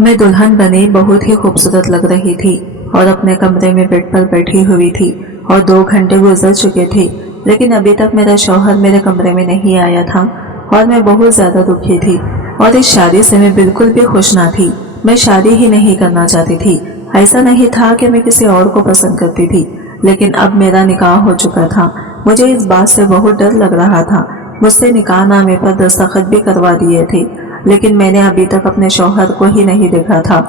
मैं दुल्हन बनी बहुत ही खूबसूरत लग रही थी और अपने कमरे में बेड पर बैठी हुई थी और 2 घंटे गुजर चुके थे, लेकिन अभी तक मेरा शौहर मेरे कमरे में नहीं आया था और मैं बहुत ज़्यादा दुखी थी और इस शादी से मैं बिल्कुल भी खुश ना थी। मैं शादी ही नहीं करना चाहती थी। ऐसा नहीं था कि मैं किसी और को पसंद करती थी, लेकिन अब मेरा निकाह हो चुका था। मुझे इस बात से बहुत डर लग रहा था। मुझसे निकाह नामे पर दस्तखत भी करवा दिए थे, लेकिन मैंने अभी तक अपने शौहर को ही नहीं देखा था।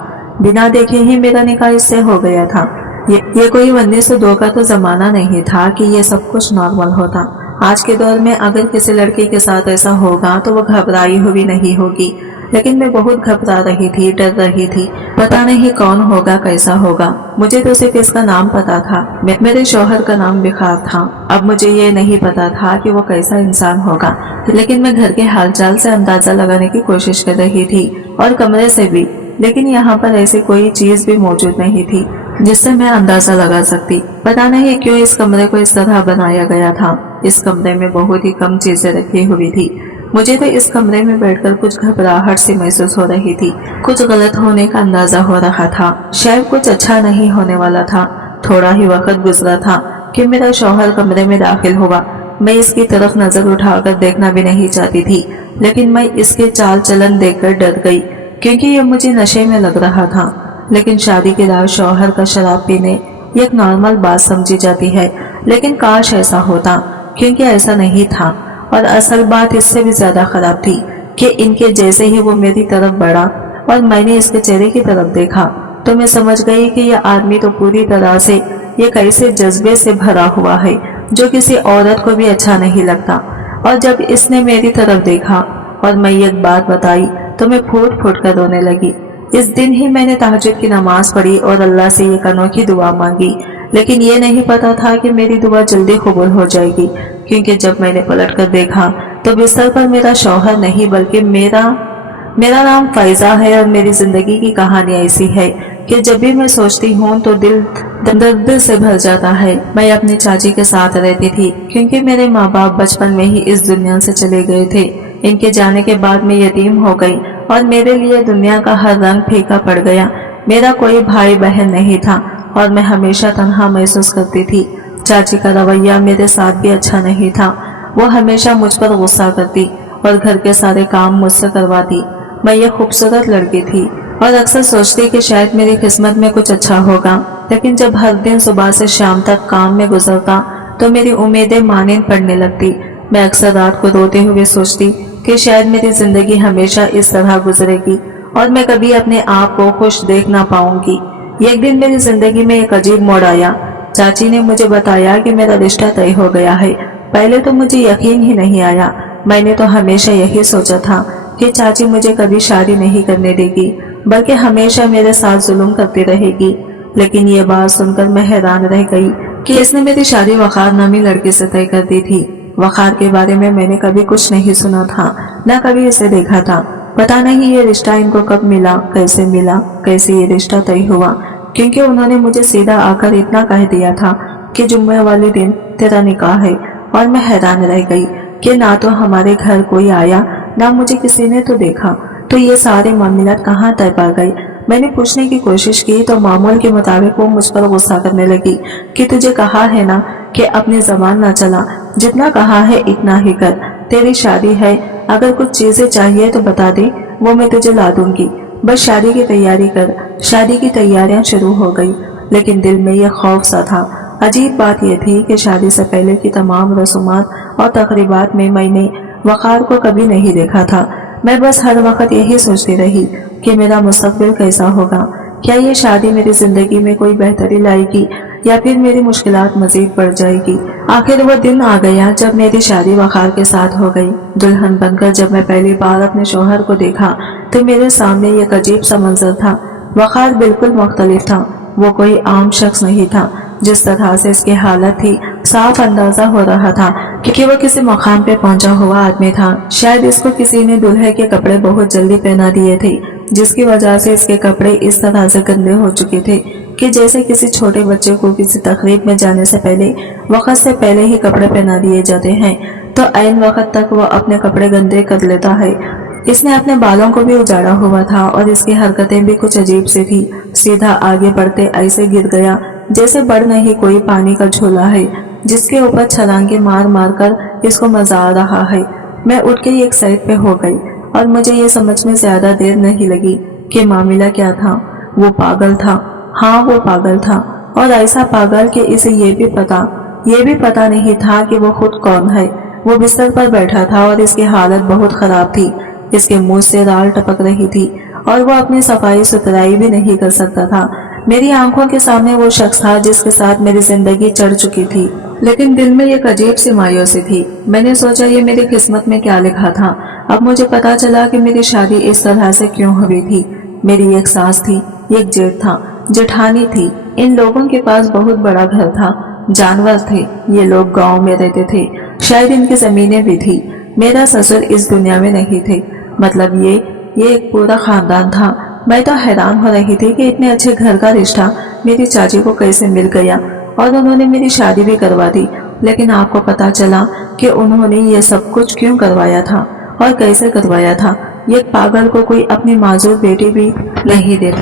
बिना देखे ही मेरा निकाह इससे हो गया था। ये कोई 1902 का तो जमाना नहीं था कि ये सब कुछ नॉर्मल होता। आज के दौर में अगर किसी लड़की के साथ ऐसा होगा तो वो घबराई हुई नहीं होगी, लेकिन मैं बहुत घबरा रही थी, डर रही थी। पता नहीं कौन होगा, कैसा होगा। मुझे तो सिर्फ इसका नाम पता था, मेरे शौहर का नाम बिखार था। अब मुझे ये नहीं पता था कि वो कैसा इंसान होगा, लेकिन मैं घर के हालचाल से अंदाजा लगाने की कोशिश कर रही थी और कमरे से भी, लेकिन यहाँ पर ऐसी कोई चीज भी मौजूद नहीं थी जिससे मैं अंदाजा लगा सकती। पता नहीं क्यों इस कमरे को इस तरह बनाया गया था। इस कमरे में बहुत ही कम चीजें रखी हुई थी। मुझे तो इस कमरे में बैठकर कुछ घबराहट सी महसूस हो रही थी। कुछ गलत होने का अंदाजा हो रहा था। शायद कुछ अच्छा नहीं होने वाला था। थोड़ा ही वक्त गुजरा था कि मेरा शौहर कमरे में दाखिल हुआ। मैं इसकी तरफ नजर उठाकर देखना भी नहीं चाहती थी, लेकिन मैं इसके चाल चलन देखकर डर गई, क्योंकि ये मुझे नशे में लग रहा था। लेकिन शादी के रात शौहर का शराब पीने एक नॉर्मल बात समझी जाती है, लेकिन काश ऐसा होता, क्योंकि ऐसा नहीं था। और असल बात इससे भी ज्यादा खराब थी कि इनके जैसे ही वो मेरी तरफ बढ़ा और मैंने इसके चेहरे की तरफ देखा तो मैं समझ गई कि यह आदमी तो पूरी तरह से ये कैसे जज्बे से भरा हुआ है जो किसी औरत को भी अच्छा नहीं लगता। और जब इसने मेरी तरफ देखा और मैं एक बात बताई तो मैं फूट फूट कर रोने लगी। इस दिन ही मैंने तहज्जुद की नमाज पढ़ी और अल्लाह से एक अनोखी दुआ मांगी, लेकिन ये नहीं पता था कि मेरी दुआ जल्दी कबूल हो जाएगी, क्योंकि जब मैंने पलट कर देखा तो बिस्तर पर मेरा शौहर नहीं बल्कि मेरा नाम फैजा है। और मेरी जिंदगी की कहानी ऐसी है कि जब भी मैं सोचती हूँ तो दिल दर्द से भर जाता है। मैं अपनी चाची के साथ रहती थी, क्योंकि मेरे माँ बाप बचपन में ही इस दुनिया से चले गए थे। इनके जाने के बाद मैं यतीम हो गई और मेरे लिए दुनिया का हर रंग फीका पड़ गया। मेरा कोई भाई बहन नहीं था और मैं हमेशा तन्हा महसूस करती थी। चाची का रवैया मेरे साथ भी अच्छा नहीं था। वो हमेशा मुझ पर गुस्सा करती और घर के सारे काम मुझसे करवाती। मैं ये खूबसूरत लड़की थी और अक्सर सोचती कि शायद मेरी किस्मत में कुछ अच्छा होगा, लेकिन जब हर दिन सुबह से शाम तक काम में गुजरता तो मेरी उम्मीदें मानिंद पड़ने लगती। मैं अक्सर रात को रोते हुए सोचती कि शायद मेरी जिंदगी हमेशा इस तरह गुजरेगी और मैं कभी अपने आप को खुश देख ना पाऊंगी। एक दिन मेरी जिंदगी में एक अजीब मोड़ आया। चाची ने मुझे बताया कि मेरा रिश्ता तय हो गया है। पहले तो मुझे यकीन ही नहीं आया। मैंने तो हमेशा यही सोचा था कि चाची मुझे कभी शादी नहीं करने देगी, बल्कि हमेशा मेरे साथ जुल्म करती रहेगी। लेकिन ये बात सुनकर मैं हैरान रह गई कि इसने मेरी शादी वकार नामी लड़के से तय कर दी थी। वकार के बारे में मैंने कभी कुछ नहीं सुना था, न कभी इसे देखा था। पता नहीं ये रिश्ता इनको कब मिला, कैसे ये रिश्ता तय हुआ, क्योंकि उन्होंने मुझे सीधा आकर इतना कह दिया था कि जुम्मे वाले दिन तेरा निकाह है। और मैं हैरान रह गई कि ना तो हमारे घर कोई आया, ना मुझे किसी ने तो देखा। तो ये सारे मामलात कहाँ तय पा गए। मैंने पूछने की कोशिश की तो मामूल के मुताबिक वो मुझ पर गुस्सा करने लगी कि तुझे कहा है ना कि अपनी जबान ना चला, जितना कहा है इतना ही कर। तेरी शादी है, अगर कुछ चीजें चाहिए तो बता दे, वो मैं तुझे ला दूंगी। बस शादी की तैयारी कर। शादी की तैयारियां शुरू हो गई, लेकिन दिल में यह खौफ सा था। अजीब बात यह थी कि शादी से पहले की तमाम रसूमात और तकरीबात में मैंने वकार को कभी नहीं देखा था। मैं बस हर वक्त यही सोचती रही कि मेरा मुस्तकबिल कैसा होगा। क्या ये शादी मेरी जिंदगी में कोई बेहतरी लाएगी या फिर मेरी मुश्किलात मजीद बढ़ जाएगी। आखिर वो दिन आ गया जब मेरी शादी वकार के साथ हो गई। दुल्हन बनकर जब मैं पहली बार अपने शौहर को देखा तो मेरे सामने एक अजीब सा मंजर था। वकार बिल्कुल मुख्तलिफ था। वो कोई आम शख्स नहीं था। जिस तरह से इसकी हालत थी, साफ अंदाजा हो रहा था कि वो किसी मकाम पे पहुंचा हुआ आदमी था। शायद इसको किसी ने दूल्हे के कपड़े बहुत जल्दी पहना दिए थे, जिसकी वजह से इसके कपड़े इस तरह से गंदे हो चुके थे कि जैसे किसी छोटे बच्चे को किसी तकरीब में जाने से पहले वक्त से पहले ही कपड़े पहना दिए जाते हैं, तो ऐन वक्त तक वो अपने कपड़े गंदे कर लेता है। اس نے اپنے بالوں کو بھی اجاڑا ہوا تھا اور اس کی حرکتیں بھی کچھ عجیب سی تھی۔ سیدھا آگے بڑھتے ایسے گر گیا جیسے بڑھ نہیں کوئی پانی کا جھولا ہے جس کے اوپر چھلانگیں مار مار کر اس کو مزہ آ رہا ہے۔ میں اٹھ کے ایک سائڈ پہ ہو گئی اور مجھے یہ سمجھ میں زیادہ دیر نہیں لگی کہ معاملہ کیا تھا۔ وہ پاگل تھا، ہاں وہ پاگل تھا، اور ایسا پاگل کہ اسے یہ بھی پتا نہیں تھا کہ وہ خود کون ہے۔ وہ بستر پر بیٹھا تھا اور اس کی حالت بہت خراب تھی۔ اس کے منہ سے رال ٹپک رہی تھی اور وہ اپنی صفائی ستھرائی بھی نہیں کر سکتا تھا۔ میری آنکھوں کے سامنے وہ شخص تھا جس کے ساتھ میری زندگی چڑھ چکی تھی، لیکن دل میں ایک عجیب سی مایوسی تھی۔ میں نے سوچا یہ میری قسمت میں کیا لکھا تھا۔ اب مجھے پتا چلا کہ میری شادی اس طرح سے کیوں ہوئی تھی۔ میری ایک ساس تھی، ایک جیٹھ تھا، جٹھانی تھی۔ ان لوگوں کے پاس بہت بڑا گھر تھا، جانور تھے، یہ لوگ گاؤں میں رہتے تھے، شاید ان کی زمینیں بھی تھی۔ میرا سسر اس دنیا میں نہیں تھے، مطلب یہ ایک پورا خاندان تھا۔ میں تو حیران ہو رہی تھی کہ اتنے اچھے گھر کا رشتہ میری چاچی کو کیسے مل گیا اور انہوں نے میری شادی بھی کروا دی۔ لیکن آپ کو پتا چلا کہ انہوں نے یہ سب کچھ کیوں کروایا تھا اور کیسے کروایا تھا۔ ایک پاگل کو کوئی اپنی معذور بیٹی بھی نہیں دیتا۔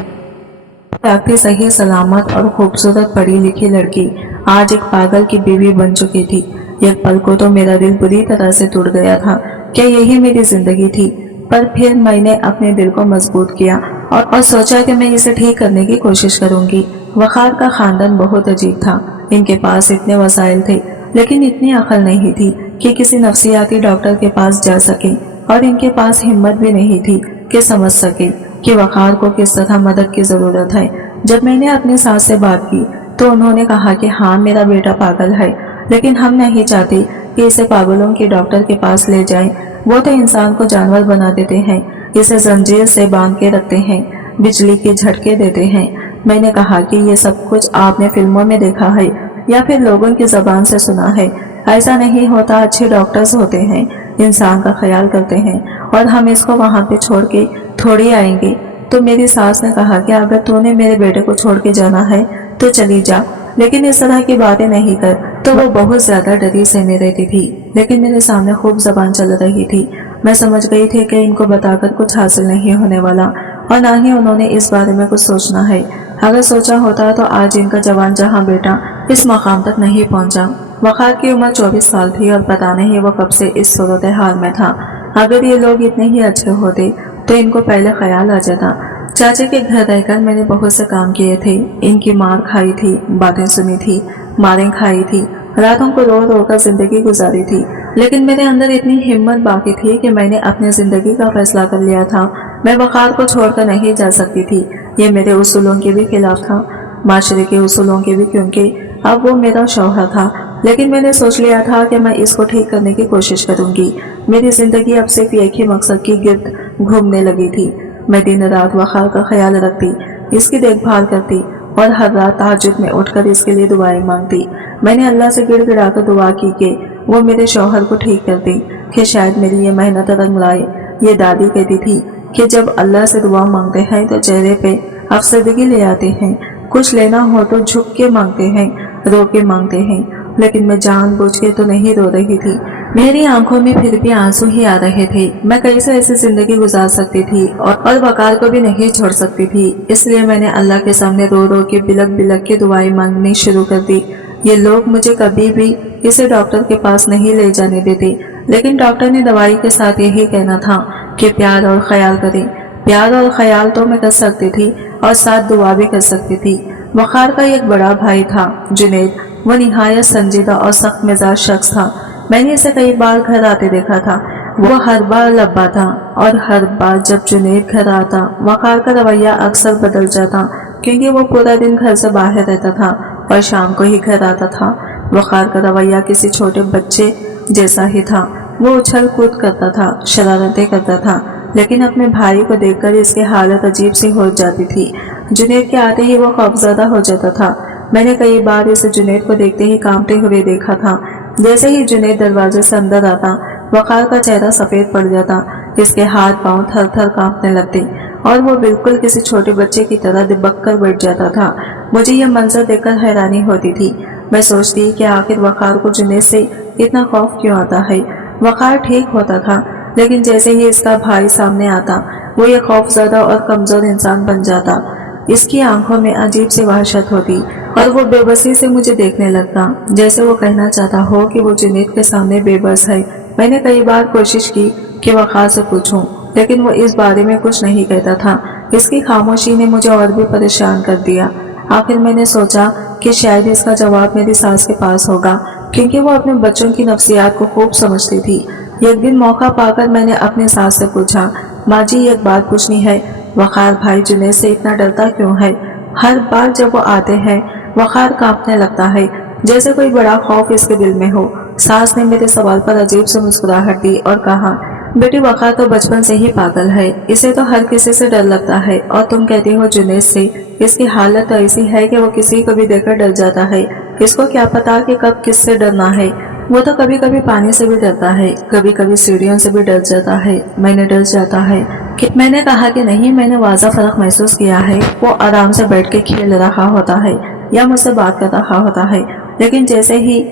صحیح سلامت اور خوبصورت پڑھی لکھی لڑکی آج ایک پاگل کی بیوی بن چکی تھی۔ ایک پل کو تو میرا دل بری طرح سے ٹوٹ گیا تھا کہ یہی میری زندگی تھی، پر پھر میں نے اپنے دل کو مضبوط کیا اور سوچا کہ میں اسے ٹھیک کرنے کی کوشش کروں گی۔ وقار کا خاندان بہت عجیب تھا۔ ان کے پاس اتنے وسائل تھے لیکن اتنی عقل نہیں تھی کہ کسی نفسیاتی ڈاکٹر کے پاس جا سکے، اور ان کے پاس ہمت بھی نہیں تھی کہ سمجھ سکے کہ وقار کو کس طرح مدد کی ضرورت ہے۔ جب میں نے اپنی ساس سے بات کی تو انہوں نے کہا کہ ہاں میرا بیٹا پاگل ہے، لیکن ہم نہیں چاہتے کہ اسے پاگلوں کے ڈاکٹر کے پاس لے جائیں۔ وہ تو انسان کو جانور بنا دیتے ہیں، اسے زنجیر سے باندھ کے رکھتے ہیں، بجلی کے جھٹکے دیتے ہیں۔ میں نے کہا کہ یہ سب کچھ آپ نے فلموں میں دیکھا ہے یا پھر لوگوں کی زبان سے سنا ہے، ایسا نہیں ہوتا۔ اچھے ڈاکٹرز ہوتے ہیں، انسان کا خیال کرتے ہیں، اور ہم اس کو وہاں پہ چھوڑ کے تھوڑی آئیں گے۔ تو میری ساس نے کہا کہ اگر تو نے میرے بیٹے کو چھوڑ کے جانا ہے تو چلی جا، لیکن اس طرح کی باتیں نہیں کر۔ تو وہ بہت زیادہ ڈری سہمی رہتی تھی، لیکن میرے سامنے خوب زبان چل رہی تھی۔ میں سمجھ گئی تھی کہ ان کو بتا کر کچھ حاصل نہیں ہونے والا، اور نہ ہی انہوں نے اس بارے میں کچھ سوچنا ہے۔ اگر سوچا ہوتا تو آج ان کا جوان جہاں بیٹا اس مقام تک نہیں پہنچا۔ وقار کی عمر 24 سال تھی اور پتہ نہیں وہ کب سے اس صورتحال میں تھا۔ اگر یہ لوگ اتنے ہی اچھے ہوتے تو ان کو پہلے خیال آ جاتا۔ چاچے کے گھر رہ کر میں نے بہت سے کام کیے تھے، ان کی مار کھائی تھی، باتیں سنی تھی، ماریں کھائی تھی، راتوں کو رو رو کر زندگی گزاری تھی، لیکن میرے اندر اتنی ہمت باقی تھی کہ میں نے اپنی زندگی کا فیصلہ کر لیا تھا۔ میں وقار کو چھوڑ کر نہیں جا سکتی تھی۔ یہ میرے اصولوں کے بھی خلاف تھا، معاشرے کے اصولوں کے بھی، کیونکہ اب وہ میرا شوہر تھا، لیکن میں نے سوچ لیا تھا کہ میں اس کو ٹھیک کرنے کی کوشش کروں گی۔ میری زندگی اب صرف ایک ہی مقصد کی گرد گھومنے لگی تھی۔ میں دن رات وقار کا خیال رکھتی، اس کی دیکھ بھال کرتی، اور ہر رات تہجد میں اٹھ کر اس کے لیے دعائیں مانگتی۔ میں نے اللہ سے گڑ گڑا کر دعا کی کہ وہ میرے شوہر کو ٹھیک کر دے، کہ شاید میری یہ محنت رنگ لائے۔ یہ دادی کہتی تھی کہ جب اللہ سے دعا مانگتے ہیں تو چہرے پہ افسردگی لے آتے ہیں، کچھ لینا ہو تو جھک کے مانگتے ہیں، رو کے مانگتے ہیں، لیکن میں جان بوجھ کے تو نہیں رو رہی تھی۔ میری آنکھوں میں پھر بھی آنسو ہی آ رہے تھے۔ میں کیسے ایسی زندگی گزار سکتی تھی اور وقار کو بھی نہیں چھوڑ سکتی تھی۔ اس لیے میں نے اللہ کے سامنے رو رو کے بلک بلک کے دعائیں مانگنی شروع کر دی۔ یہ لوگ مجھے کبھی بھی اسے ڈاکٹر کے پاس نہیں لے جانے دیتے، لیکن ڈاکٹر نے دوائی کے ساتھ یہی کہنا تھا کہ پیار اور خیال کریں۔ پیار اور خیال تو میں کر سکتی تھی اور ساتھ دعا بھی کر سکتی تھی۔ وقار کا ایک بڑا بھائی تھا جنید، وہ نہایت سنجیدہ اور سخت مزاج شخص تھا۔ میں نے اسے کئی بار گھر آتے دیکھا تھا، وہ ہر بار لبا تھا، اور ہر بار جب جنید گھر آتا وقار کا رویہ اکثر بدل جاتا، کیونکہ وہ پورا دن گھر سے باہر رہتا تھا اور شام کو ہی گھر آتا تھا۔ وقار کا رویہ کسی چھوٹے بچے جیسا ہی تھا، وہ اچھل کود کرتا تھا، شرارتیں کرتا تھا، لیکن اپنے بھائی کو دیکھ کر اس کی حالت عجیب سی ہو جاتی تھی۔ جنید کے آتے ہی وہ خوفزدہ ہو جاتا تھا۔ میں نے کئی بار اسے جنید کو دیکھتے ہی کانپتے ہوئے دیکھا تھا۔ جیسے ہی جنید دروازے سے اندر آتا وقار کا چہرہ سفید پڑ جاتا، اس کے ہاتھ پاؤں تھر تھر کانپنے لگتے اور وہ بالکل کسی چھوٹے بچے کی طرح دبک کر بیٹھ جاتا تھا۔ مجھے یہ منظر دیکھ کر حیرانی ہوتی تھی۔ میں سوچتی کہ آخر وقار کو جنید سے اتنا خوف کیوں آتا ہے۔ وقار ٹھیک ہوتا تھا، लेकिन जैसे ही इसका भाई सामने आता वो ये खौफजदा और कमजोर इंसान बन जाता। इसकी आंखों में अजीब सी वहशत होती और वो बेबसी से मुझे देखने लगता, जैसे वो कहना चाहता हो कि वो जुनैद के सामने बेबस है। मैंने कई बार कोशिश की कि वक़ार से पूछूं, लेकिन वो इस बारे में कुछ नहीं कहता था। इसकी खामोशी ने मुझे और भी परेशान कर दिया। आखिर मैंने सोचा कि शायद इसका जवाब मेरी सास के पास होगा, क्योंकि वो अपने बच्चों की नफ्सियात को खूब समझती थी। एक दिन मौका पाकर मैंने अपनी सास से पूछा, माँ जी एक बात पूछनी है, वक़ार भाई जुनैद से इतना डरता क्यों है? हर बार जब वो आते हैं वक़ार कांपने लगता है, जैसे कोई बड़ा खौफ इसके दिल में हो। सास ने मेरे सवाल पर अजीब से मुस्कुराहट दी और कहा, बेटी वक़ार तो बचपन से ही पागल है, इसे तो हर किसी से डर लगता है, और तुम कहती हो जुनैद से। इसकी हालत तो ऐसी है कि वो किसी को भी देखकर डर जाता है। इसको क्या पता कि कब किससे डरना है। वो तो कभी कभी पानी से भी डरता है, कभी कभी सीढ़ियों से भी डर जाता है। मैंने डर जाता है कि मैंने कहा कि नहीं, मैंने वाज़ा फर्क महसूस किया है। वो आराम से बैठ के खेल रहा होता है या मुझसे बात कर रहा होता है, लेकिन जैसे ही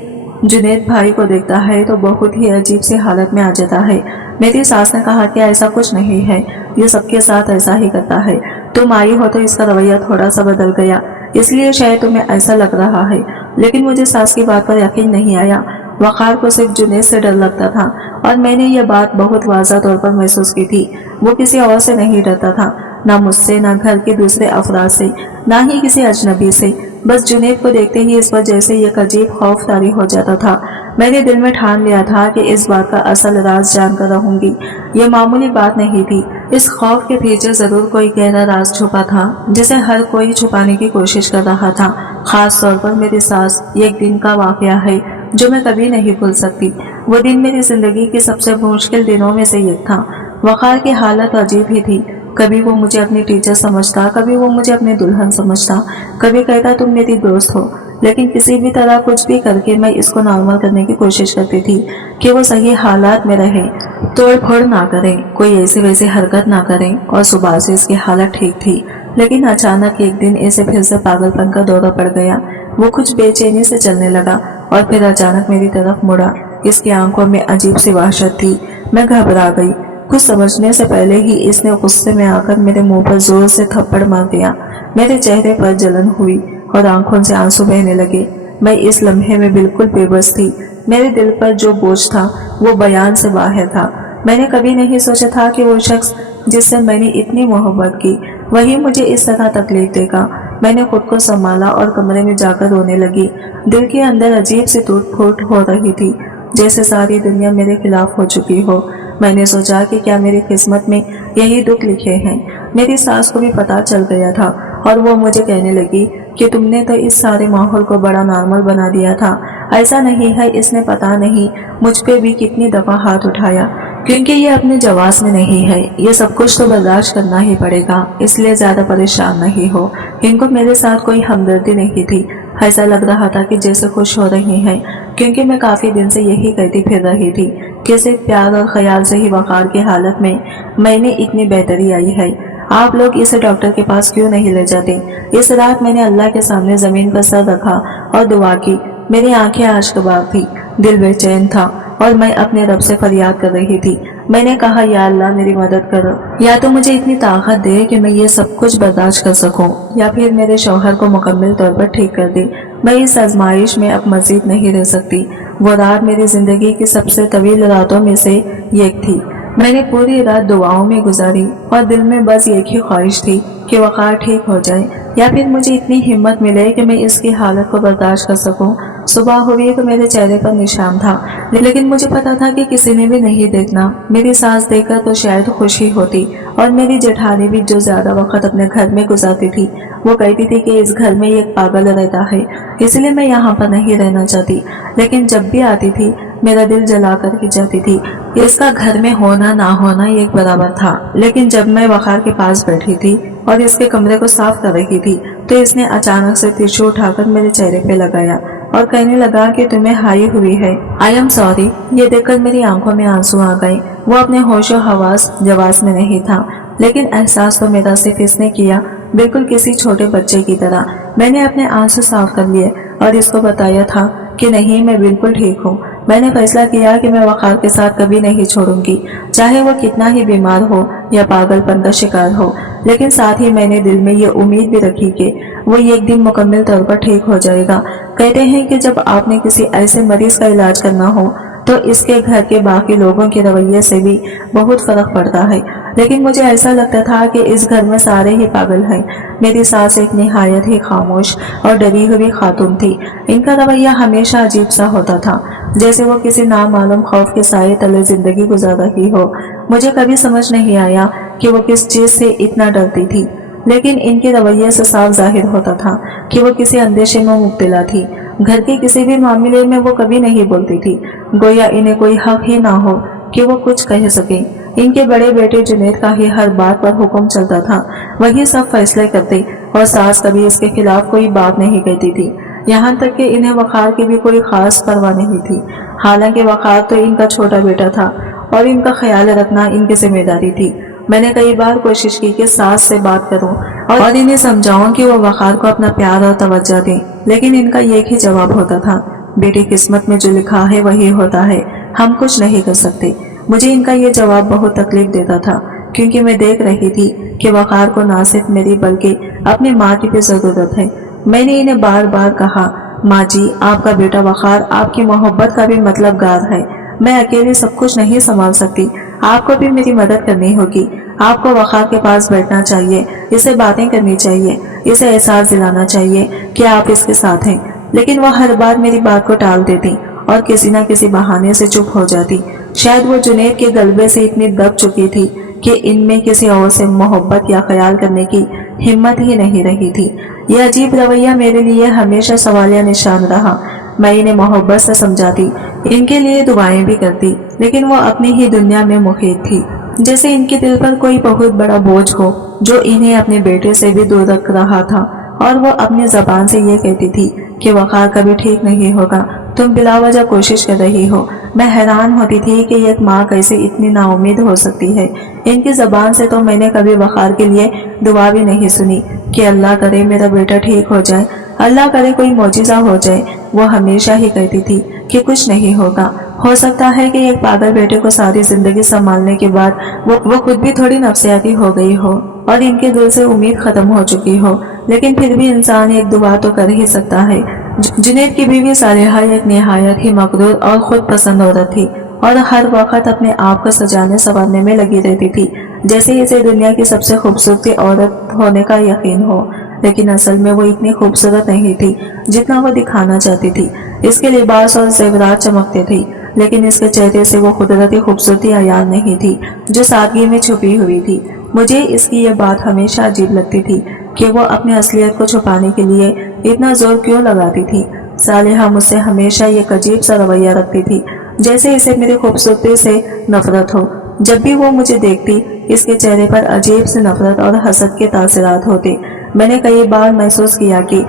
जुनैद भाई को देखता है तो बहुत ही अजीब सी हालत में आ जाता है। मेरी सास ने कहा कि ऐसा कुछ नहीं है, ये सबके साथ ऐसा ही करता है। तुम आई हो तो इसका रवैया थोड़ा सा बदल गया, इसलिए शायद तुम्हें ऐसा लग रहा है। लेकिन मुझे सास की बात पर यकीन नहीं आया। वक़ार को सिर्फ जुनैद से डर लगता था और मैंने ये बात बहुत वाज़ा तौर पर महसूस की थी। वो किसी और से नहीं डरता था, ना मुझसे, ना घर के दूसरे अफराद से, ना ही किसी अजनबी से। बस जुनैद को देखते ही इस पर जैसे एक अजीब खौफ तारी हो जाता था। मैंने दिल में ठान लिया था कि इस बात का असल राज जानकर रहूंगी। ये मामूली बात नहीं थी। इस खौफ के पीछे जरूर कोई गहरा राज छुपा था, जिसे हर कोई छुपाने की कोशिश कर रहा था। खास तौर पर मेरी सास। एक दिन का वाकया है जो मैं कभी नहीं भूल सकती। वो दिन मेरी जिंदगी के सबसे मुश्किल दिनों में से एक था। वक़ार की हालत अजीब ही थी। कभी वो मुझे अपनी टीचर समझता, कभी वो मुझे अपनी दुल्हन समझता, कभी कहता तुम मेरी दोस्त हो। लेकिन किसी भी तरह कुछ भी करके मैं इसको नॉर्मल करने की कोशिश करती थी कि वो सही हालात में रहे, तोड़ फोड़ ना करें, कोई ऐसी वैसी हरकत ना करें। और सुबह से इसकी हालत ठीक थी, लेकिन अचानक एक दिन इसे फिर से पागलपन का दौरा पड़ गया। वो कुछ बेचैनी से चलने लगा और फिर अचानक मेरी तरफ मुड़ा। इसकी आंखों में अजीब सी वहशत थी। मैं घबरा गई। कुछ समझने से पहले ही इसने गुस्से में आकर मेरे मुंह पर जोर से थप्पड़ मार दिया। मेरे चेहरे पर जलन हुई और आंखों से आंसू बहने लगे। मैं इस लम्हे में बिल्कुल बेबस थी। मेरे दिल पर जो बोझ था वो बयान से बाहर था। मैंने कभी नहीं सोचा था कि वो शख्स जिससे मैंने इतनी मोहब्बत की वही मुझे इस तरह तकलीफ देगा। मैंने खुद को संभाला और कमरे में जाकर रोने लगी। दिल के अंदर अजीब सी टूट फूट हो रही थी, जैसे सारी दुनिया मेरे खिलाफ हो चुकी हो। मैंने सोचा कि क्या मेरी किस्मत में यही दुख लिखे हैं। मेरी सास को भी पता चल गया था और वो मुझे कहने लगी कि तुमने तो इस सारे माहौल को बड़ा नॉर्मल बना दिया था। ऐसा नहीं है, इसने पता नहीं मुझ पे भी कितनी दफा हाथ उठाया, क्योंकि ये अपने जवाब में नहीं है। ये सब कुछ तो बर्दाश्त करना ही पड़ेगा, इसलिए ज्यादा परेशान नहीं हो। इनको मेरे साथ कोई हमदर्दी नहीं थी। ऐसा लग रहा था कि जैसे खुश हो रही हैं, क्योंकि मैं काफी दिन से यही कहती फिर रही थी कि सिर्फ प्यार और ख्याल से ही वक़ार की हालत में मैंने इतनी बेहतरी आई है। आप लोग इसे डॉक्टर के पास क्यों नहीं ले जाते? इस रात मैंने अल्लाह के सामने जमीन पर सर रखा और दुआ की। मेरी आंखें आशकबार थी, दिल बेचैन था और मैं अपने रब से फरियाद कर रही थी। मैंने कहा, या अल्लाह मेरी मदद करो, या तो मुझे इतनी ताकत दे कि मैं ये सब कुछ बर्दाश्त कर सकूं, या फिर मेरे शौहर को मुकम्मल तौर पर ठीक कर दे। मैं इस आजमाइश में अब मजीद नहीं रह सकती। वो रात मेरी जिंदगी की सबसे तवील रातों में से एक थी। मैंने पूरी रात दुआओं में गुजारी और दिल में बस एक ही ख्वाहिश थी कि वक़ार ठीक हो जाए, या फिर मुझे इतनी हिम्मत मिले कि मैं इसकी हालत को बर्दाश्त कर सकूं। सुबह हुई तो मेरे चेहरे पर निशान था, लेकिन मुझे पता था कि किसी ने भी नहीं देखना। मेरी सास देखकर तो शायद खुशी होती, और मेरी जेठानी भी, जो ज्यादा वक्त अपने घर में गुजारती थी, वो कहती थी कि इस घर में एक पागल रहता है, इसलिए मैं यहाँ पर नहीं रहना चाहती। लेकिन जब भी आती थी मेरा दिल जला कर ही जाती थी। इसका घर में होना ना होना एक बराबर था। लेकिन जब मैं वक़ार के पास बैठी थी और इसके कमरे को साफ कर रही थी तो इसने अचानक से टिश्यू उठाकर मेरे चेहरे पे लगाया और कहने लगा कि तुम्हें हाई हुई है। I am sorry. ये देखकर मेरी आंखों में आंसू आ गए। वो अपने होशो हवास जवास में नहीं था, लेकिन एहसास तो मेरा सिर्फ इसने किया, बिल्कुल किसी छोटे बच्चे की तरह। मैंने अपने आंसू साफ कर लिए और इसको बताया था कि नहीं, मैं बिल्कुल ठीक हूँ। मैंने फैसला किया कि मैं वकार के साथ कभी नहीं छोड़ूंगी, चाहे वो कितना ही बीमार हो या पागलपन का शिकार हो। लेकिन साथ ही मैंने दिल में ये उम्मीद भी रखी कि वो एक दिन मुकम्मल तौर पर ठीक हो जाएगा। कहते हैं कि जब आपने किसी ऐसे मरीज का इलाज करना हो तो इसके घर के बाकी लोगों के रवैये से भी बहुत फर्क पड़ता है। लेकिन मुझे ऐसा लगता था कि इस घर में सारे ही पागल हैं। मेरी सास एक निहायत ही खामोश और डरी हुई खातून थी। इनका रवैया हमेशा अजीब सा होता था, जैसे वो किसी नामालूम खौफ के साए तले जिंदगी गुजार रही हो। मुझे कभी समझ नहीं आया कि वो किस चीज से इतना डरती थी, लेकिन इनके रवैये से साफ जाहिर होता था कि वो किसी अंदेशे में मुब्तला थी। घर के किसी भी मामले में वो कभी नहीं बोलती थी, गोया इन्हें कोई हक ही ना हो कि वो कुछ कह सके। इनके बड़े बेटे जुनैद का ही हर बात पर हुक्म चलता था, वही सब फैसले करते और सास कभी इसके खिलाफ कोई बात नहीं कहती थी। यहाँ तक कि इन्हें वकार की भी कोई खास परवाह नहीं थी। हालांकि वकार तो इनका छोटा बेटा था और इनका ख्याल रखना इनकी जिम्मेदारी थी। मैंने कई बार कोशिश की कि सास से बात करूं और इन्हें समझाऊं कि वो वकार को अपना प्यार और तवज्जो दें, लेकिन इनका एक ही जवाब होता था, बेटी किस्मत में जो लिखा है वही होता है, हम कुछ नहीं कर सकते। मुझे इनका ये जवाब बहुत तकलीफ देता था, क्योंकि मैं देख रही थी कि वकार को ना सिर्फ मेरी बल्कि अपनी माँ की भी जरूरत है। मैंने इन्हें बार बार कहा, माँ जी, आपका बेटा वकार आपकी मोहब्बत का भी मतलब गार है। मैं अकेले सब कुछ नहीं संभाल सकती, आपको भी मेरी मदद करनी होगी। आपको वकार के पास बैठना चाहिए, इसे बातें करनी चाहिए, इसे एहसास दिलाना चाहिए कि आप इसके साथ हैं। लेकिन वह हर बार मेरी बात को टाल देती और किसी न किसी बहाने से चुप हो जाती। शायद वो जुनैद के गलबे से इतनी दब चुकी थी कि इनमें किसी और से मोहब्बत या ख्याल करने की हिम्मत ही नहीं रही थी। यह अजीब रवैया मेरे लिए हमेशा सवालिया निशान रहा। मैं इन्हें मोहब्बत से समझाती, इनके लिए दुआएं भी करती, लेकिन वो अपनी ही दुनिया में मुखीद थी, जैसे इनके दिल पर कोई बहुत बड़ा बोझ हो जो इन्हें अपने बेटे से भी दूर रख रहा था। और वो अपनी जबान से ये कहती थी कि वकार कभी ठीक नहीं होगा, तुम बिलावजह कोशिश कर रही हो। मैं हैरान होती थी कि एक माँ कैसे इतनी नाउम्मीद हो सकती है। इनकी जबान से तो मैंने कभी वकार के लिए दुआ भी नहीं सुनी कि अल्लाह करे मेरा बेटा ठीक हो जाए, अल्लाह करे कोई मौजिज़ा हो जाए। वो हमेशा ही कहती थी कि कुछ नहीं होगा। हो सकता है कि एक पागल बेटे को सारी जिंदगी संभालने के बाद वो खुद भी थोड़ी नफसियाती हो गई हो और इनके दिल से उम्मीद खत्म हो चुकी हो, लेकिन फिर भी इंसान एक दुआ तो कर ही सकता है। जुनैद की बीवी सालेहा एक निहायत ही मकरूर और खुद पसंद औरत थी और हर वक्त अपने आप को सजाने संवारने में लगी रहती थी, जैसे इसे दुनिया की सबसे खूबसूरत औरत होने का यकीन हो। लेकिन असल में वो इतनी खूबसूरत नहीं थी जितना वो दिखाना चाहती थी। इसके लिबास और जेवरात चमकते थे, लेकिन इसके चेहरे से वो कुदरती खूबसूरती आयान नहीं थी जो सादगी में छुपी हुई थी। मुझे इसकी ये बात हमेशा अजीब लगती थी कि वो अपनी असलियत को छुपाने के लिए इतना जोर क्यों लगाती थी। सालेहा मुझसे हमेशा ये अजीब सा रवैया रखती थी, जैसे इसे मेरी खूबसूरती से नफरत हो। जब भी वो मुझे देखती, इसके चेहरे पर अजीब से नफरत और हसद के तासरात होते। मैंने कई बार महसूस किया कि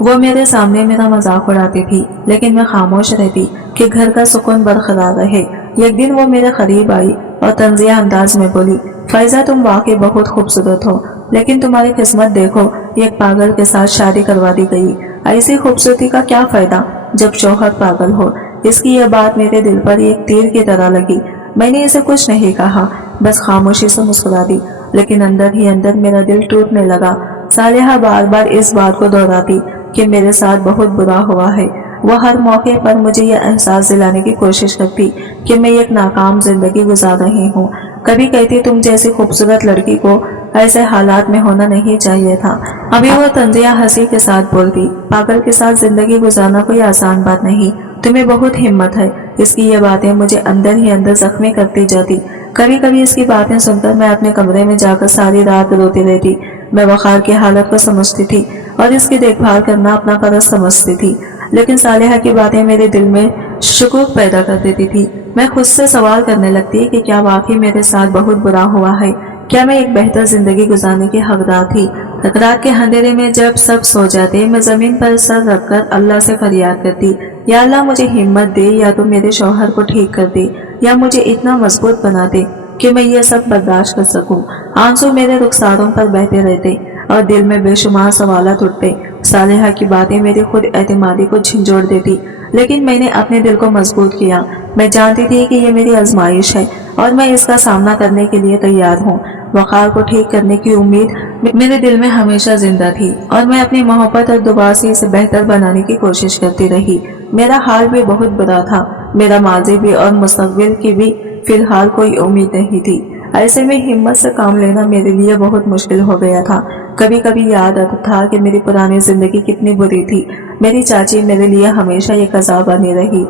वो मेरे सामने मेरा मजाक उड़ाती थी, लेकिन मैं खामोश रहती कि घर का सुकून बरकरार रहे। एक दिन वो मेरे करीब आई और तंजिया अंदाज में बोली, फैजा तुम वाकई बहुत खूबसूरत हो, लेकिन तुम्हारी किस्मत देखो, एक पागल के साथ शादी करवा दी गई। ऐसी खूबसूरती का क्या फायदा जब शौहर पागल हो। इसकी यह बात मेरे दिल पर एक तीर की तरह लगी। मैंने इसे कुछ नहीं कहा, बस खामोशी से मुस्कुरा दी, लेकिन अंदर ही अंदर मेरा दिल टूटने लगा। सालेहा बार बार इस बात को दोहराती कि मेरे साथ बहुत बुरा हुआ है। वह हर मौके पर मुझे यह एहसास दिलाने की कोशिश करती कि मैं एक नाकाम जिंदगी गुजार रही हूँ। कभी कहती तुम जैसी खूबसूरत लड़की को ऐसे हालात में होना नहीं चाहिए था। अभी वो तंजिया हंसी के साथ बोलती, पागल के साथ जिंदगी गुजारना कोई आसान बात नहीं, तुम्हें बहुत हिम्मत है। इसकी ये बातें मुझे अंदर ही अंदर जख्मी करती जाती। कभी कभी इसकी बातें सुनकर मैं अपने कमरे में जाकर सारी रात रोती रहती। मैं वकार की हालत को समझती थी और इसकी देखभाल करना अपना फर्ज समझती थी, लेकिन सालेहा की बातें मेरे दिल में शुकूक पैदा कर देती थी। मैं खुद से सवाल करने लगती कि क्या वाकई मेरे साथ बहुत बुरा हुआ है, क्या मैं एक बेहतर जिंदगी गुजारने की हकदार थी। रात के अंधेरे में जब सब सो जाते, मैं जमीन पर सर रखकर अल्लाह से फरियाद करती, या अल्लाह मुझे हिम्मत दे, या तो मेरे शौहर को ठीक कर दे, या मुझे इतना मजबूत बना दे कि मैं ये सब बर्दाश्त कर सकूं। आंसू मेरे रुखसारों पर बहते रहते और दिल में बेशुमार सवालात उठते। सालेहा की बातें मेरी खुद एतमादी को झंझोड़ देती, لیکن میں نے اپنے دل کو مضبوط کیا۔ میں جانتی تھی کہ یہ میری آزمائش ہے اور میں اس کا سامنا کرنے کے لیے تیار ہوں۔ وقار کو ٹھیک کرنے کی امید میرے دل میں ہمیشہ زندہ تھی اور میں اپنی محبت اور دعا سے اسے بہتر بنانے کی کوشش کرتی رہی۔ میرا حال بھی بہت برا تھا، میرا ماضی بھی اور مستقبل کی بھی فی الحال کوئی امید نہیں تھی۔ ایسے میں ہمت سے کام لینا میرے لیے بہت مشکل ہو گیا تھا۔ کبھی کبھی یاد آتا تھا کہ میری پرانی زندگی کتنی بری تھی۔ میری چاچی میرے لیے ہمیشہ ایک عذاب بنی رہی۔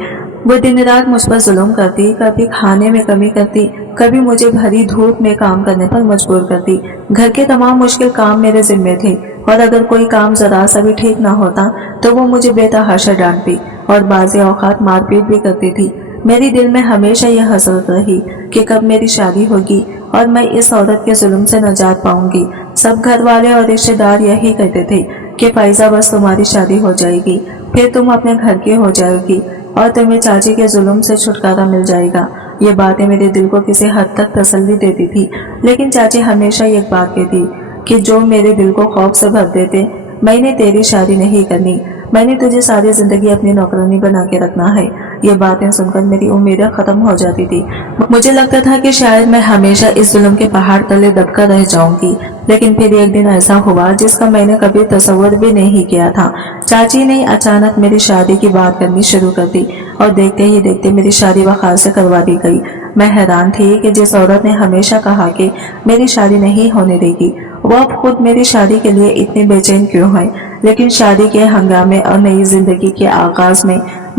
وہ دن رات مجھ پر ظلم کرتی، کبھی کھانے میں کمی کرتی، کبھی مجھے بھری دھوپ میں کام کرنے پر مجبور کرتی۔ گھر کے تمام مشکل کام میرے ذمے تھے اور اگر کوئی کام ذرا سا بھی ٹھیک نہ ہوتا تو وہ مجھے بے تحاشا ڈانٹتی اور بعض اوقات مار پیٹ بھی کرتی تھی۔ میری دل میں ہمیشہ یہ حسرت رہی کہ کب میری شادی ہوگی اور میں اس عورت کے ظلم سے نجات پاؤں گی۔ سب گھر والے اور رشتے دار یہی کہتے تھے کہ فائزہ بس تمہاری شادی ہو جائے گی، پھر تم اپنے گھر کی ہو جائے گی اور تمہیں چاچی کے ظلم سے چھٹکارا مل جائے گا۔ یہ باتیں میرے دل کو کسی حد تک تسلی دیتی تھی، لیکن چاچی ہمیشہ ایک بات کہتی کہ جو میرے دل کو خوف سے بھر دیتے، میں نے تیری شادی نہیں کرنی، میں نے تجھے ساری زندگی اپنی نوکرانی بنا کے رکھنا ہے۔ یہ باتیں سن کر میری امیدیں ختم ہو جاتی تھی۔ مجھے لگتا تھا کہ شاید میں ہمیشہ اس ظلم کے پہاڑ تلے دب کر رہ جاؤں گی، لیکن پھر ایک دن ایسا ہوا جس کا میں نے کبھی تصور بھی نہیں کیا تھا۔ چاچی نے اچانک میری شادی کی بات کرنی شروع کر دی اور دیکھتے ہی دیکھتے میری شادی وقار سے کروا دی گئی۔ میں حیران تھی کہ جس عورت نے ہمیشہ کہا کہ میری شادی نہیں ہونے دے گی، وہ اب خود میری شادی کے لیے اتنی بے چین کیوں ہے۔ لیکن شادی کے ہنگامے اور نئی زندگی کے آغاز میں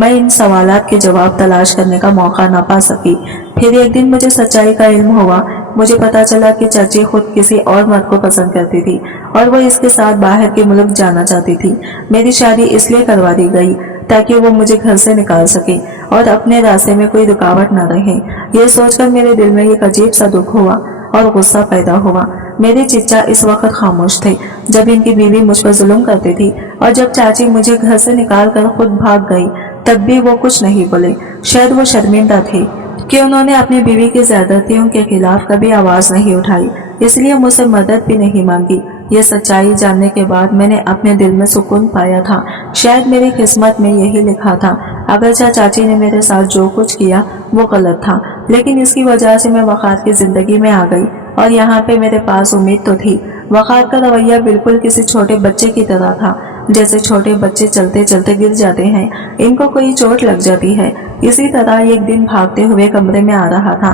ان سوالات کے جواب تلاش کرنے کا موقع نہ پا سکی۔ پھر ایک دن مجھے سچائی کا علم ہوا۔ مجھے پتا چلا کہ چاچی خود کسی اور مرد کو پسند کرتی تھی اور وہ اس کے ساتھ باہر کے ملک جانا چاہتی تھی۔ میری شادی اس لیے کروا دی گئی تاکہ وہ مجھے گھر سے نکال سکے اور اپنے راستے میں کوئی رکاوٹ نہ رہے۔ یہ سوچ کر میرے دل میں ایک عجیب سا دکھ ہوا اور غصہ پیدا ہوا۔ میرے چچا اس وقت خاموش تھے جب ان کی بیوی مجھ پر ظلم کرتی تھی، اور جب چاچی مجھے گھر سے نکال کر خود بھاگ گئی تب بھی وہ کچھ نہیں بولے۔ شاید وہ شرمندہ تھے کہ انہوں نے اپنی بیوی کی زیادتیوں کے خلاف کبھی آواز نہیں اٹھائی، اس لیے مجھ سے مدد بھی نہیں مانگی۔ یہ سچائی جاننے کے بعد میں نے اپنے دل میں سکون پایا تھا۔ شاید میری قسمت میں یہی لکھا تھا۔ اگرچہ چاچی نے میرے ساتھ جو کچھ کیا وہ غلط تھا، لیکن اس کی وجہ سے میں وقار کی زندگی میں آ گئی اور یہاں پہ میرے پاس امید تو تھی۔ وقار کا رویہ بالکل کسی چھوٹے بچے کی طرح تھا، جیسے چھوٹے بچے چلتے چلتے گر جاتے ہیں، ان کو کوئی چوٹ لگ جاتی ہے۔ اسی طرح ایک دن بھاگتے ہوئے کمرے میں آ رہا تھا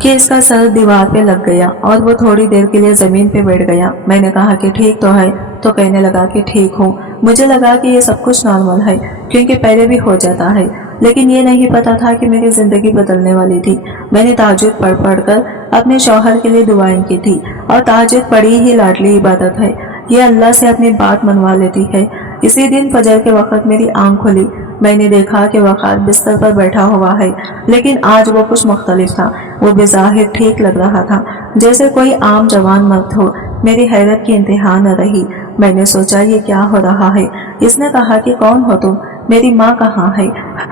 کہ اس کا سر دیوار پہ لگ گیا اور وہ تھوڑی دیر کے لیے زمین پہ بیٹھ گیا۔ میں نے کہا کہ ٹھیک تو ہے، تو کہنے لگا کہ ٹھیک ہوں۔ مجھے لگا کہ یہ سب کچھ نارمل ہے کیونکہ پہلے بھی ہو جاتا ہے، لیکن یہ نہیں پتا تھا کہ میری زندگی بدلنے والی تھی۔ میں نے تہجد پڑھ پڑھ کر اپنے شوہر کے لیے دعائیں کی تھی، اور تہجد پڑھی ہی لاڈلی عبادت ہے، یہ اللہ سے اپنی بات منوا لیتی ہے۔ اسی دن فجر کے وقت میری آنکھ کھلی۔ میں نے دیکھا کہ وقار بستر پر بیٹھا ہوا ہے، لیکن آج وہ کچھ مختلف تھا۔ وہ بظاہر ٹھیک لگ رہا تھا، جیسے کوئی عام جوان مرد ہو۔ میری حیرت کی انتہا نہ رہی۔ میں نے سوچا یہ کیا ہو رہا ہے؟ اس نے کہا کہ کون ہو تم؟ میری ماں کہاں ہے؟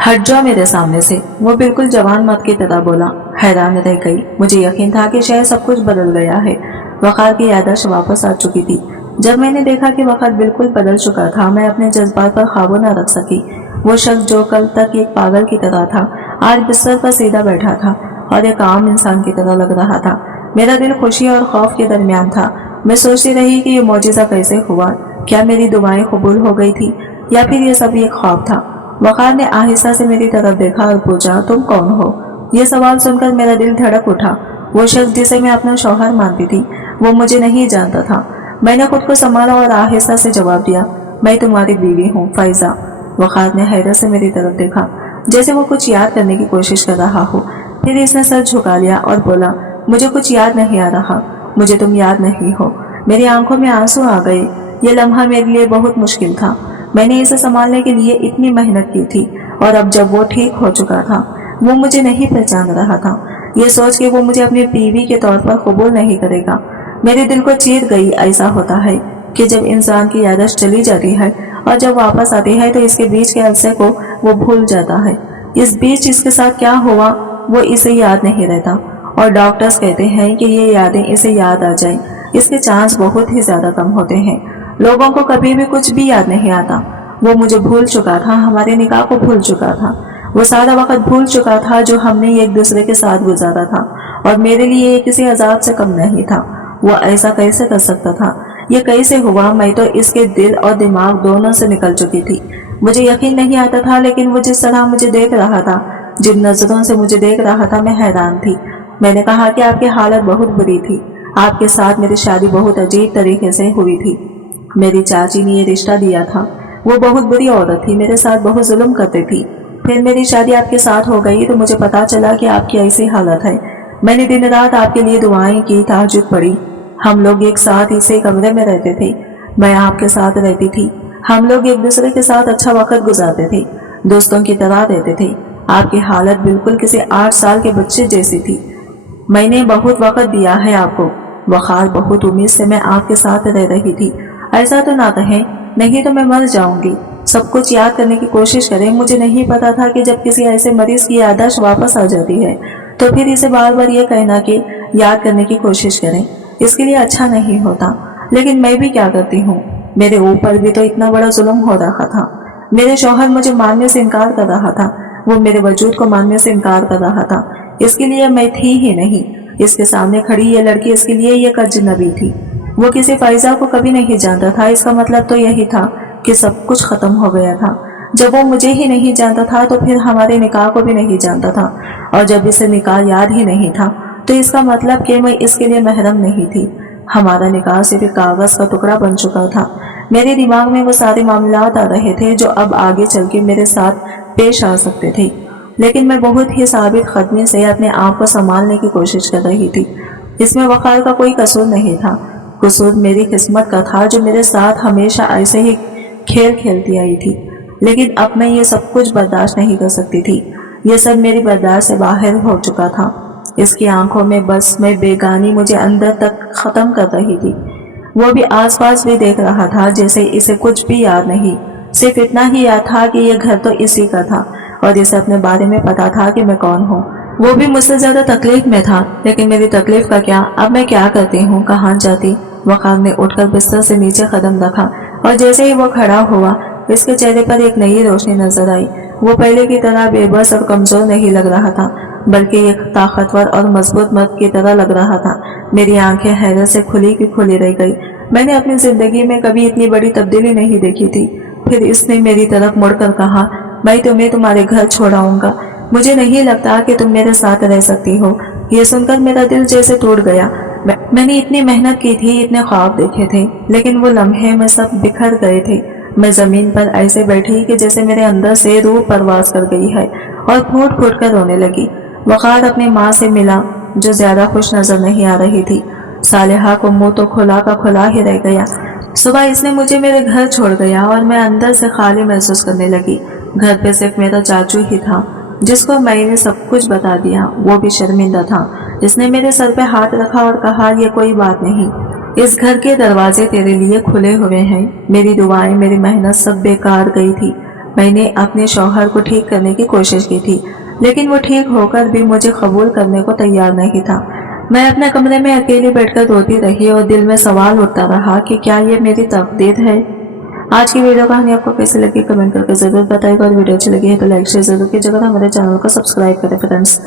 ہٹ جاؤ میرے سامنے سے، وہ بالکل جوان مرد کی طرح بولا۔ حیران رہ گئی۔ مجھے یقین تھا کہ شاید سب کچھ بدل گیا ہے۔ وقار کی یادداشت واپس آ چکی تھی۔ جب میں نے دیکھا کہ وقار بالکل بدل چکا تھا، میں اپنے جذبات پر قابو نہ رکھ سکی۔ وہ شخص جو کل تک ایک پاگل کی طرح تھا، آج بستر پر سیدھا بیٹھا تھا اور ایک عام انسان کی طرح لگ رہا تھا۔ میرا دل خوشی اور خوف کے درمیان تھا۔ میں سوچتی رہی کہ یہ معجزہ کیسے ہوا؟ کیا میری دعائیں قبول ہو گئی تھی یا پھر یہ سب ایک خواب تھا؟ وقار نے آہستہ سے میری طرف دیکھا اور پوچھا، تم کون ہو؟ یہ سوال سن کر میرا دل دھڑک اٹھا۔ وہ شخص جسے میں اپنا شوہر مانتی تھی، وہ مجھے نہیں جانتا تھا۔ میں نے خود کو سنبھالا اور آہستہ سے جواب دیا، میں تمہاری بیوی ہوں، فائزہ۔ وقار نے حیرت سے میری طرف دیکھا، جیسے وہ کچھ یاد کرنے کی کوشش کر رہا ہو۔ پھر اس نے سر جھکا لیا اور بولا، مجھے کچھ یاد نہیں آ رہا، مجھے تم یاد نہیں ہو۔ میری آنکھوں میں آنسو آ گئے۔ یہ لمحہ میرے لیے بہت مشکل تھا۔ میں نے اسے سنبھالنے کے لیے اتنی محنت کی تھی، اور اب جب وہ ٹھیک ہو چکا تھا، وہ مجھے نہیں پہچان رہا تھا۔ یہ سوچ کہ وہ مجھے اپنی بیوی کے طور پر قبول نہیں کرے گا، میرے دل کو چیر گئی۔ ایسا ہوتا ہے کہ جب انسان کی یادداشت چلی جاتی ہے اور جب واپس آتی ہے تو اس کے بیچ کے عرصے کو وہ بھول جاتا ہے۔ اس بیچ اس کے ساتھ کیا ہوا وہ اسے یاد نہیں رہتا، اور ڈاکٹرز کہتے ہیں کہ یہ یادیں اسے یاد آ جائیں، اس کے چانس بہت ہی زیادہ کم ہوتے ہیں۔ لوگوں کو کبھی بھی کچھ بھی یاد نہیں آتا، वो मुझे भूल चुका था, हमारे निकाह को भूल चुका था, वो सारा वक्त भूल चुका था जो हमने एक दूसरे के साथ गुजारा था, और मेरे लिए ये किसी अजाब से कम नहीं था। वो ऐसा कैसे कर सकता था? ये कैसे हुआ? मैं तो इसके दिल और दिमाग दोनों से निकल चुकी थी। मुझे यकीन नहीं आता था, लेकिन वो जिस तरह मुझे देख रहा था, जिन नजरों से मुझे देख रहा था, मैं हैरान थी। मैंने कहा कि आपकी हालत बहुत बुरी थी, आपके साथ मेरी शादी बहुत अजीब तरीके से हुई थी। मेरी चाची ने ये रिश्ता दिया था, वो बहुत बुरी औरत थी, मेरे साथ बहुत जुल्म करती थी। फिर मेरी शादी आपके साथ हो गई तो मुझे पता चला कि आपकी ऐसी हालत है। मैंने दिन रात आपके लिए दुआएं की, तहज्जुद पढ़ी। हम लोग एक साथ इसी कमरे में रहते थे, मैं आपके साथ रहती थी। हम लोग एक दूसरे के साथ अच्छा वक्त गुजारते थे, दोस्तों की तरह रहते थे। आपकी हालत बिल्कुल किसी 8 साल के बच्चे जैसी थी। मैंने बहुत वक्त दिया है आपको, बुखार बहुत उम्मीद से मैं आपके साथ रह रही थी। ऐसा तो ना कहें, नहीं तो मैं मर जाऊंगी। सब कुछ याद करने की कोशिश करें। मुझे नहीं पता था कि जब किसी ऐसे मरीज की याददाश्त वापस आ जाती है तो फिर इसे बार बार ये कहना कि याद करने की कोशिश करें, इसके लिए अच्छा नहीं होता। लेकिन मैं भी क्या करती हूँ, मेरे ऊपर भी तो इतना बड़ा जुल्म हो रहा था। मेरे शौहर मुझे मानने से इनकार कर रहा था, वो मेरे वजूद को मानने से इनकार कर रहा था। इसके लिए मैं थी ही नहीं। इसके सामने खड़ी ये लड़की इसके लिए ये अजनबी थी। वो किसी फाइजा को कभी नहीं जानता था। इसका मतलब तो यही था कि सब कुछ खत्म हो गया था। जब वो मुझे ही नहीं जानता था तो फिर हमारे निकाह को भी नहीं जानता था, और जब इसे निकाह याद ही नहीं था तो इसका मतलब कि मैं इसके लिए महरम नहीं थी। हमारा निकाह सिर्फ कागज का टुकड़ा बन चुका था। मेरे दिमाग में वो सारे मामलात आ रहे थे जो अब आगे चल के मेरे साथ पेश आ सकते थे, लेकिन मैं बहुत ही साबित कदमी से अपने आप को संभालने की कोशिश कर रही थी। इसमें वक़ार का कोई कसूर नहीं था, कसूर मेरी किस्मत का था जो मेरे साथ हमेशा ऐसे ही खेल खेलती आई थी। लेकिन अब मैं ये सब कुछ बर्दाश्त नहीं कर सकती थी। ये सब मेरी बर्दाश्त से बाहर हो चुका था। इसकी आंखों में बस मैं बेगानी मुझे अंदर तक खत्म कर रही थी। वो भी आसपास भी देख रहा था, जैसे इसे कुछ भी याद नहीं। सिर्फ इतना ही याद था कि ये घर तो इसी का था और इसे अपने बारे में पता था कि मैं कौन हूँ। वो भी मुझसे ज्यादा तकलीफ में था, लेकिन मेरी तकलीफ का क्या, अब मैं क्या करती हूँ, कहाँ जाती। वक़ार ने उठकर बिस्तर से नीचे कदम रखा और जैसे ही वो खड़ा हुआ इसके चेहरे पर एक नई रोशनी नजर आई। वो पहले की तरह बेबस और कमजोर नहीं लग रहा था, बल्कि एक ताकतवर और मजबूत मर्द की तरह लग रहा था। मेरी आंखें हैरत से खुली की खुली रह गई। मैंने अपनी जिंदगी में कभी इतनी बड़ी तब्दीली नहीं देखी थी। फिर इसने मेरी तरफ मुड़कर कहा, मैं तुम्हें तुम्हारे घर छोड़ाऊंगा। मुझे नहीं लगता कि तुम मेरे साथ रह सकती हो। ये सुनकर मेरा दिल जैसे टूट गया। मैंने इतनी मेहनत की थी, इतने ख्वाब देखे थे, लेकिन वो लम्हे में सब बिखर गए थे। मैं जमीन पर ऐसे बैठी कि जैसे मेरे अंदर से रूह परवास कर गई है और फूट फूट कर रोने लगी। वक़ार अपनी माँ से मिला, जो ज्यादा खुश नजर नहीं आ रही थी। सालेहा को मुंह तो खुला का खुला ही रह गया। सुबह इसने मुझे मेरे घर छोड़ गया और मैं अंदर से खाली महसूस करने लगी। घर पे सिर्फ मेरा चाचू ही था, जिसको मैंने सब कुछ बता दिया। वो भी शर्मिंदा था। इसने मेरे सर पे हाथ रखा और कहा, ये कोई बात नहीं, इस घर के दरवाजे तेरे लिए खुले हुए हैं। मेरी दुआएं, मेरी मेहनत सब बेकार गई थी। मैंने अपने शौहर को ठीक करने की कोशिश की थी, लेकिन वो ठीक होकर भी मुझे कबूल करने को तैयार नहीं था। मैं अपने कमरे में अकेली बैठकर रोती रही और दिल में सवाल उठता रहा कि क्या ये मेरी तकदीर है। आज की वीडियो कहानी आपको कैसी लगी कमेंट करके जरूर बताइएगा, और वीडियो अच्छी लगी है तो लाइक शेयर जरूर कीजिएगा, हमारे चैनल को सब्सक्राइब करें फ्रेंड्स।